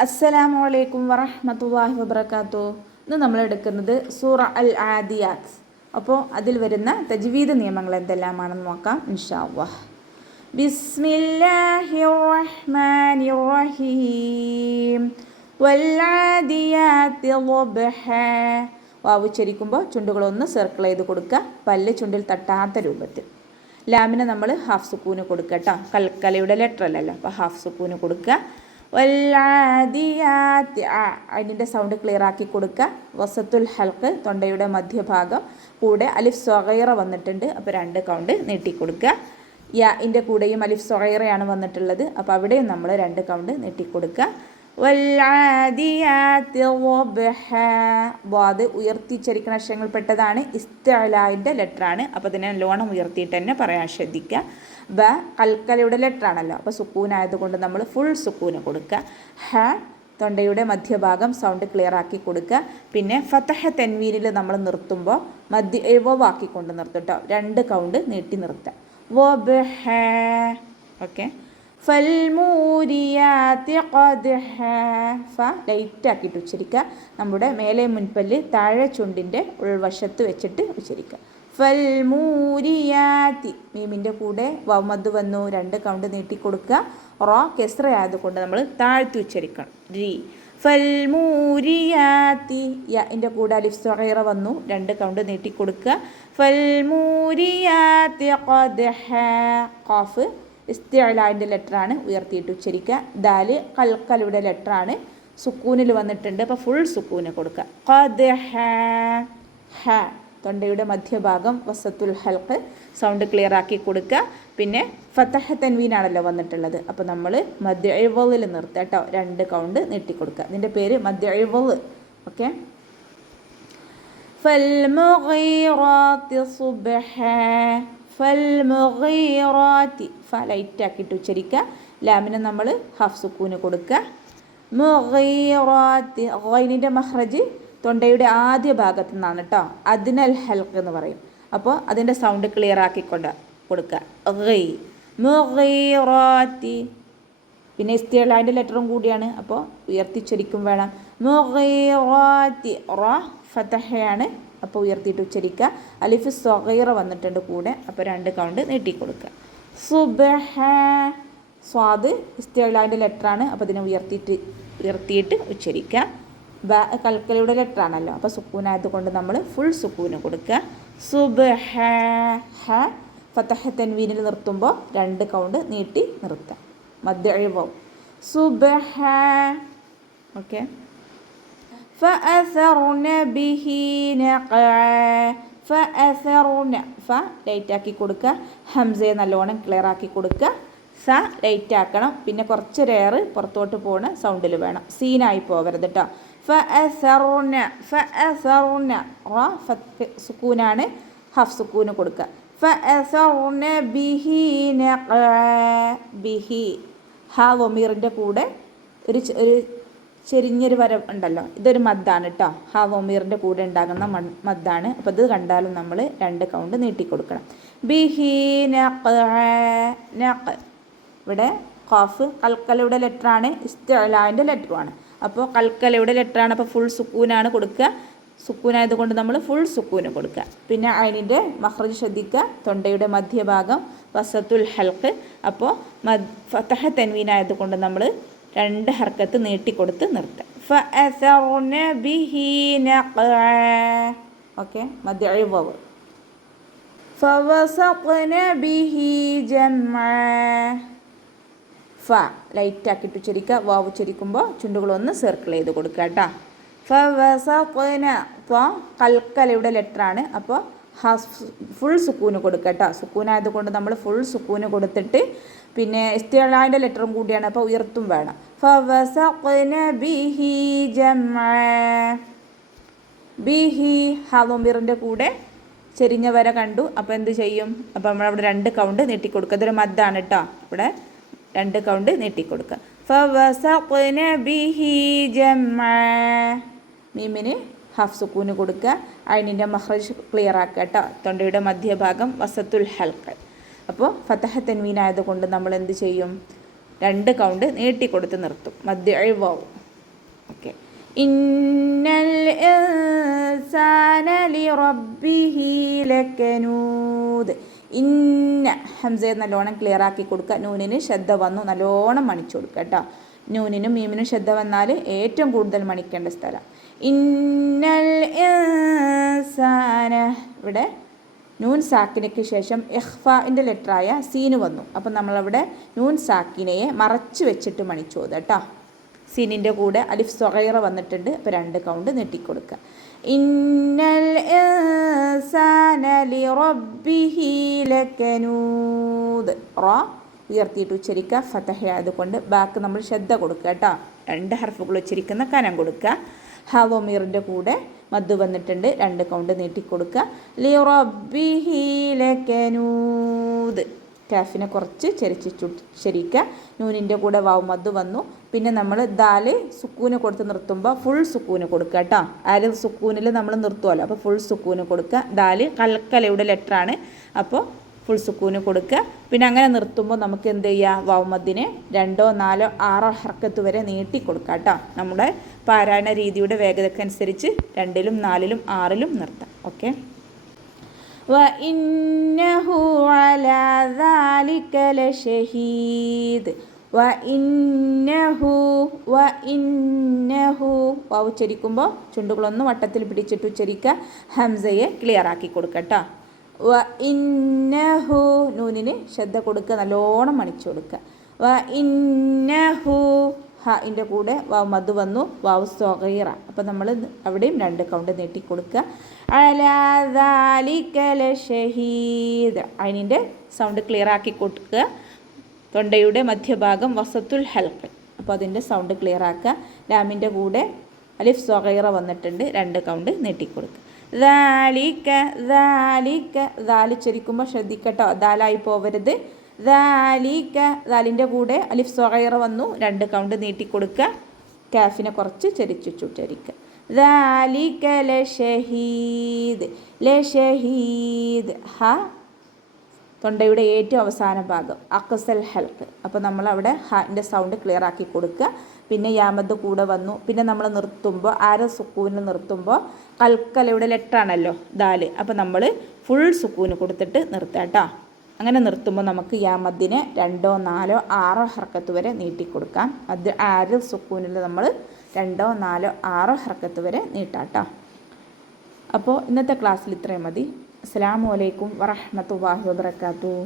അസ്സലാമു അലൈക്കും വറഹ്മത്തുള്ളാഹി വബറകാതുഹു. ഇന്ന് നമ്മൾ എടുക്കുന്നത് സൂറ അൽ ആദിയാത്ത്. അപ്പോൾ അതിൽ വരുന്ന തജ്വീദ് നിയമങ്ങൾ എന്തെല്ലാമാണെന്ന് നോക്കാം ഇൻഷാ അല്ലാഹ്. ബിസ്മില്ലാഹിർ റഹ്മാനിർ റഹീം വൽ ആദിയാത്തി ളബ്ഹാ. വാവ് ഉച്ചരിക്കുമ്പോൾ ചുണ്ടുകളൊന്ന് സർക്കിൾ ചെയ്ത് കൊടുക്കുക, പല്ല് ചുണ്ടിൽ തട്ടാത്ത രൂപത്തിൽ. ലാമിനെ നമ്മൾ ഹാഫ് സുക്കൂന് കൊടുക്കുക കേട്ടോ, കൽക്കലയുടെ ലെറ്റർ അല്ലല്ലോ, അപ്പോൾ ഹാഫ് സുക്കൂന് കൊടുക്കുക. വല്ലാദിയാത്ത് അതിൻ്റെ സൗണ്ട് ക്ലിയർ ആക്കി കൊടുക്കുക. വസത്തുൽ ഹൽക്ക് തൊണ്ടയുടെ മധ്യഭാഗം കൂടെ അലിഫ് സ്വഗൈറ വന്നിട്ടുണ്ട്, അപ്പോൾ 2 കൗണ്ട് നീട്ടി കൊടുക്കുക. യാൻ്റെ കൂടെയും അലിഫ് സ്വഗൈറയാണ് വന്നിട്ടുള്ളത്, അപ്പോൾ അവിടെയും നമ്മൾ 2 കൗണ്ട് നീട്ടി കൊടുക്കുക. വല്ലാദിയാത്ത് ളബ്ഹാ. വാദ് ഉയർത്തിച്ചരിക്കുന്ന അക്ഷരങ്ങളിൽപ്പെട്ടതാണ്, ഇസ്തിഅലാൻ്റെ ലെറ്ററാണ്, അപ്പോൾ ഇതിനെ നല്ലോണം ഉയർത്തിയിട്ട് തന്നെ പറയാൻ ശ്രദ്ധിക്കുക. ബ കൽക്കലയുടെ ലെറ്റർ ആണല്ലോ, അപ്പോൾ സുക്കൂനായതുകൊണ്ട് നമ്മൾ ഫുൾ സുക്കൂന് കൊടുക്കുക. ഹ തൊണ്ടയുടെ മധ്യഭാഗം സൗണ്ട് ക്ലിയർ ആക്കി കൊടുക്കുക. പിന്നെ ഫതഹ തൻവീനിൽ നമ്മൾ നിർത്തുമ്പോൾ മധ്യവാക്കിക്കൊണ്ട് നിർത്തും കേട്ടോ, 2 കൗണ്ട് നീട്ടി നിർത്തുക. വബ്ഹാ. ഓക്കെ. ഫൽമൂരിയാത്തി ഖദ്ഹ. ഫ ലൈറ്റ് ആക്കിയിട്ട് ഉച്ചരിക്കുക. നമ്മുടെ മേലെ മുൻപല്ല് താഴെ ചുണ്ടിൻ്റെ ഉൾവശത്ത് വെച്ചിട്ട് ഉച്ചരിക്കുക. ഫൽമൂരിയാത്തി മീമിൻ്റെ കൂടെ വമദ് വന്നു, 2 കൗണ്ട് നീട്ടി കൊടുക്കുക. റോ കെസ്റ ആയതുകൊണ്ട് നമ്മൾ താഴ്ത്തി ഉച്ചരിക്കണം. രി. ഫൽമൂരിയാത്തി യൻ്റെ കൂടെ അലിഫ് സ്വഗൈറ വന്നു, 2 കൗണ്ട് നീട്ടി കൊടുക്കുക. ഫൽമൂരിയാത്തി ഖദ്ഹ. ഖാഫ് ഇസ്തിഅലാൻ്റെ ലെറ്ററാണ്, ഉയർത്തിയിട്ട് ഉച്ചരിക്കുക. ദാല് കൽക്കലയുടെ ലെറ്ററാണ്, സുക്കൂനിൽ വന്നിട്ടുണ്ട്, അപ്പോൾ ഫുൾ സുക്കൂന് കൊടുക്കുക. ഖദ്ഹ. ഹ തൊണ്ടയുടെ മധ്യഭാഗം വസത്തുൽ ഹൽക്ക് സൗണ്ട് ക്ലിയർ ആക്കി കൊടുക്കുക. പിന്നെ ഫതഹ തൻവീനാണല്ലോ വന്നിട്ടുള്ളത്, അപ്പോൾ നമ്മൾ മദ്ഇവളിൽ നിർത്തുക കേട്ടോ, 2 കൗണ്ട് നീട്ടി കൊടുക്കുക. ഇതിൻ്റെ പേര് മദ്ഇവൾ. ഓക്കെ. ഫൽമുഗീറാത്തി സുബ്ഹാ. ഫൽമുഗീറാത്തി ഫ ലൈറ്റ് ആക്കിയിട്ട് ഉച്ചരിക്കുക. ലാമിനെ നമ്മൾ ഹാഫ് സുക്കൂന് കൊടുക്കുക. മുഗീറാത്തി ഗൈനിൻ്റെ മഖ്റജ് തൊണ്ടയുടെ ആദ്യ ഭാഗത്തു നിന്നാണ് കേട്ടോ, അദ്നൽ ഹൽക്ക് എന്ന് പറയും, അപ്പോൾ അതിൻ്റെ സൗണ്ട് ക്ലിയർ ആക്കിക്കൊണ്ട് കൊടുക്കുക. ഗൈ മുഗീറാത്തി. പിന്നെ ഇസ്തിഅലാൻ്റെ ലെറ്ററും കൂടിയാണ്, അപ്പോൾ ഉയർത്തിച്ചരിക്കും വേണം. മുഗീറാത്തി റ ഫതഹയാണ്, അപ്പോൾ ഉയർത്തിയിട്ട് ഉച്ചരിക്കുക. അലിഫ് സ്വഗൈറ വന്നിട്ടുണ്ട് കൂടെ, അപ്പോൾ 2 കൗണ്ട് നീട്ടി കൊടുക്കുക. സുബ്ഹാ. സ്വാദ് ഇസ്തിഅലാൻ്റെ ലെറ്ററാണ്, അപ്പോൾ ഇതിനെ ഉയർത്തിയിട്ട് ഉച്ചരിക്കുക. ബ കൽക്കലയുടെ ലെറ്ററാണല്ലോ, അപ്പോൾ സുക്കൂനായതുകൊണ്ട് നമ്മൾ ഫുൾ സുക്കൂന് കൊടുക്കുക. സുബ്ഹാ. ഹ ഫതഹ തൻവീനിൽ നിർത്തുമ്പോൾ 2 കൗണ്ട് നീട്ടി നിർത്തുക. മദ്ഇവ. സുബ്ഹാ. ഓക്കെ. ഫഅസർന ബിഹി നഖഅ. ഫഅസർന ഫ ലൈറ്റ് ആക്കി കൊടുക്കുക. ഹംസയെ നല്ലോണം ക്ലിയർ ആക്കി കൊടുക്കുക. സ ലൈറ്റ് ആക്കണം, പിന്നെ കുറച്ചൊരു എയർ പുറത്തോട്ട് പോണ സൗണ്ടിൽ വേണം, സീനായി പോകരുത് കേട്ടോ. ഫഅസർന. ഫഅസർന റ സുക്കൂനാണ്, ഹാഫ് സുക്കൂന് കൊടുക്കുക. ഫഅസർന ബിഹി നഖഅ. ബിഹി ഹ വമീറിൻ്റെ കൂടെ ഒരു ചെരിഞ്ഞൊരു വര ഉണ്ടല്ലോ, ഇതൊരു മദ്ദാണ് കേട്ടോ, ഹ വമീറിൻ്റെ കൂടെ ഉണ്ടാകുന്ന മദ്ദാണ്, അപ്പോൾ ഇത് കണ്ടാലും നമ്മൾ 2 കൗണ്ട് നീട്ടി കൊടുക്കണം. ബിഹി നഖഅ. നഖ ഇവിടെ ഖാഫ് കൽക്കലയുടെ ലെറ്ററാണ്, ഇസ്തിഅലാൻ്റെ ലെറ്ററുമാണ്, അപ്പോൾ കൽക്കലയുടെ ലെറ്ററാണ്, അപ്പോൾ ഫുൾ സുക്കൂനാണ് കൊടുക്കുക. സുക്കൂനായതുകൊണ്ട് നമ്മൾ ഫുൾ സുക്കൂന് കൊടുക്കുക. പിന്നെ അതിൻ്റെ മഖ്റജ് ശ്രദ്ധിക്കുക, തൊണ്ടയുടെ മധ്യഭാഗം വസത്തുൽ ഹൽക്ക്, അപ്പോൾ ഫതഹ തൻവീനായതുകൊണ്ട് നമ്മൾ 2 ഹർക്കത്ത് നീട്ടിക്കൊടുത്ത് നിർത്തുക. ഫഅസർന ബിഹി നഖഅ. ഓക്കെ. മദ്ഇവ. ഫവസഖ്ന ബിഹി ജംഅ. ഫ ലൈറ്റ് ആക്കിയിട്ട് ഉച്ചരിക്കുക. വാവ് ഉച്ചരിക്കുമ്പോൾ ചുണ്ടുകളൊന്ന് സർക്കിൾ ചെയ്ത് കൊടുക്കുക കേട്ടോ. ഫവസഖ്ന ഇപ്പോൾ കൽക്കലയുടെ ലെറ്ററാണ്, അപ്പോൾ ഫുൾ സുക്കൂന് കൊടുക്കുക കേട്ടോ. സുക്കൂനായതുകൊണ്ട് നമ്മൾ ഫുൾ സുക്കൂന് കൊടുത്തിട്ട് പിന്നെ ഇസ്തിഅലാൻ്റെ ലെറ്ററും കൂടിയാണ്, അപ്പോൾ ഉയർത്തും വേണം. ഫവസഖ്ന ബിഹി ജംഅ. ബിഹി ഹവമീറിൻ്റെ കൂടെ ചെരിഞ്ഞ വര കണ്ടു, അപ്പോൾ എന്ത് ചെയ്യും, അപ്പോൾ നമ്മളവിടെ 2 കൗണ്ട് നീട്ടിക്കൊടുക്കുക. ഇതൊരു മദ്ദാണ് കേട്ടോ, ഇവിടെ 2 കൗണ്ട് നീട്ടിക്കൊടുക്കുക. ഫവസഖ്ന ബിഹി ജംഅ. മീമിന് ഹാഫ് സുക്കൂന് കൊടുക്കുക. അതിൻ്റെ മഖ്റജ് ക്ലിയർ ആക്കുക കേട്ടോ, തൊണ്ടയുടെ മധ്യഭാഗം വസത്തുൽ ഹൽക്ക്, അപ്പോൾ ഫതഹ തൻവീൻ ആയതുകൊണ്ട് നമ്മൾ എന്ത് ചെയ്യും, 2 കൗണ്ട് നീട്ടിക്കൊടുത്ത് നിർത്തും. മദ്ഇവ. ഇന്നൽ ഇൻസാന ലിറബ്ബിഹി ലകനൂദ്. ഇന്ന ഹംസയെ നല്ലോണം ക്ലിയർ ആക്കി കൊടുക്കുക. നൂനിന് ശ്രദ്ധ വന്നു നല്ലോണം മണിച്ചു കൊടുക്കുക കേട്ടോ. നൂനിനും മീമിനും ശ്രദ്ധ വന്നാൽ ഏറ്റവും കൂടുതൽ മണിക്കേണ്ട സ്ഥലം. ഇന്നൽ ഇൻസാന, ഇവിടെ നൂൻ സാക്കിനയ്ക്ക് ശേഷം ഇഖ്ഫാഇൻ്റെ ലെറ്ററായ സീന് വന്നു. അപ്പം നമ്മളവിടെ നൂൻ സാക്കിനയെ മറച്ച് വെച്ചിട്ട് മണിച്ചു പോകുക കേട്ടോ. സീനിൻ്റെ കൂടെ അലിഫ് സ്വഗൈറ വന്നിട്ടുണ്ട്. അപ്പോൾ 2 കൗണ്ട് നീട്ടിക്കൊടുക്കുക. ഇന്നൽ ഇൻസാന ലിറബ്ബിഹി ലകനൂദ്. റ ഉയർത്തിയിട്ട് ഉച്ചരിക്കുക. ഫതഹ ആയതുകൊണ്ട് ബാക്ക് നമ്മൾ ശ്രദ്ധ കൊടുക്കുക കേട്ടോ. 2 ഹർഫുകൾ ഉച്ചരിക്കുന്ന കനം കൊടുക്കുക. ഹവമീറിൻ്റെ കൂടെ മദ്ദ് വന്നിട്ടുണ്ട്. 2 കൗണ്ട് നീട്ടിക്കൊടുക്കുക. ലിറബ്ബിഹി ലകനൂദ്. കാഫിനെ കുറച്ച് ചരിക്കുക. നൂനിൻ്റെ കൂടെ വാവ് മദ്ദ് വന്നു. പിന്നെ നമ്മൾ ദാല് സുക്കൂന് കൊടുത്ത് നിർത്തുമ്പോൾ ഫുൾ സുക്കൂന് കൊടുക്കുക കേട്ടോ. ആര് സുക്കൂനിൽ നമ്മൾ നിർത്തുമല്ലോ, അപ്പോൾ ഫുൾ സുക്കൂന് കൊടുക്കുക. ദാല് കൽക്കലയുടെ ലെറ്ററാണ്, അപ്പോൾ ഫുൾ സുക്കൂന് കൊടുക്കുക. പിന്നെ അങ്ങനെ നിർത്തുമ്പോൾ നമുക്ക് എന്ത് ചെയ്യുക, വാവ് മദ്ദിനെ 2, 4, 6 ഹർക്കത്ത് വരെ നീട്ടി കൊടുക്കുക കേട്ടോ. നമ്മുടെ പാരായണ രീതിയുടെ വേഗതക്കനുസരിച്ച് 2ലും 4ലും 6ലും നിർത്താം. ഓക്കെ. വഇന്നഹു അലാ ദാലിക ലശഹീദ്. വഇന്നഹു വാവ് ഉച്ചരിക്കുമ്പോൾ ചുണ്ടുകളൊന്ന് വട്ടത്തിൽ പിടിച്ചിട്ട് ഉച്ചരിക്കുക. ഹംസയെ ക്ലിയർ ആക്കി കൊടുക്കട്ടോ. വഇന്നഹു നൂനിന് ശ്രദ്ധ കൊടുക്കുക, നല്ലോണം മണിച്ചു കൊടുക്കുക. വഇന്നഹു ഹാഇൻ്റെ കൂടെ വാവ് മദ് വന്നു, വാവ് സ്വഗീറ. അപ്പോൾ നമ്മൾ അവിടെയും 2 കൗണ്ട് നീട്ടിക്കൊടുക്കുക. അലാ ദാലിക ലശഹീദ്. അതിൻ്റെ സൗണ്ട് ക്ലിയർ ആക്കി കൊടുക്കുക. തൊണ്ടയുടെ മധ്യഭാഗം വസത്തുൽ ഹൽഖ്, അപ്പോൾ അതിൻ്റെ സൗണ്ട് ക്ലിയർ ആക്കുക. ലാമിൻ്റെ കൂടെ അലിഫ് സ്വഗീറ വന്നിട്ടുണ്ട്. 2 കൗണ്ട് നീട്ടിക്കൊടുക്കുക. ദാലിക ദാലിക ദാല് ഉച്ചരിക്കുമ്പോൾ ശ്രദ്ധിക്കട്ടോ, ദാലായി പോവരുത്. ദാലിക ദാലിൻ്റെ കൂടെ അലിഫ് സ്വഗീറ വന്നു. 2 കൗണ്ട് നീട്ടിക്കൊടുക്കുക. കാഫിനെ കുറച്ച് ചരിച്ചുച്ചരിക്കുക. ദാലിക ലശഹീദ്. ലശഹീദ് ഹ തൊണ്ടയുടെ ഏറ്റവും അവസാന ഭാഗം അക്സൽ ഹൽക്ക്. അപ്പോൾ നമ്മളവിടെ ഹാൻ്റെ സൗണ്ട് ക്ലിയർ ആക്കി കൊടുക്കുക. പിന്നെ യാമദ് കൂടെ വന്നു. പിന്നെ നമ്മൾ നിർത്തുമ്പോൾ സുക്കൂനിൽ നിർത്തുമ്പോൾ കൽക്കലയുടെ ലെറ്ററാണല്ലോ ദാല്, അപ്പോൾ നമ്മൾ ഫുൾ സുക്കൂന് കൊടുത്തിട്ട് നിർത്തുക കേട്ടോ. അങ്ങനെ നിർത്തുമ്പോൾ നമുക്ക് യാമദ്ദിനെ 2, 4, 6 ഹർക്കത്ത് വരെ നീട്ടിക്കൊടുക്കാം. അത് സുക്കൂനിൽ നമ്മൾ 2, 4, 6 ഹർക്കത്ത് വരെ നീട്ടാം കേട്ടോ. അപ്പോൾ ഇന്നത്തെ ക്ലാസ്സിൽ ഇത്രയും മതി. അസ്സലാമു അലൈക്കും വറഹ്മത്തുള്ളാഹി വബറകാതുഹു.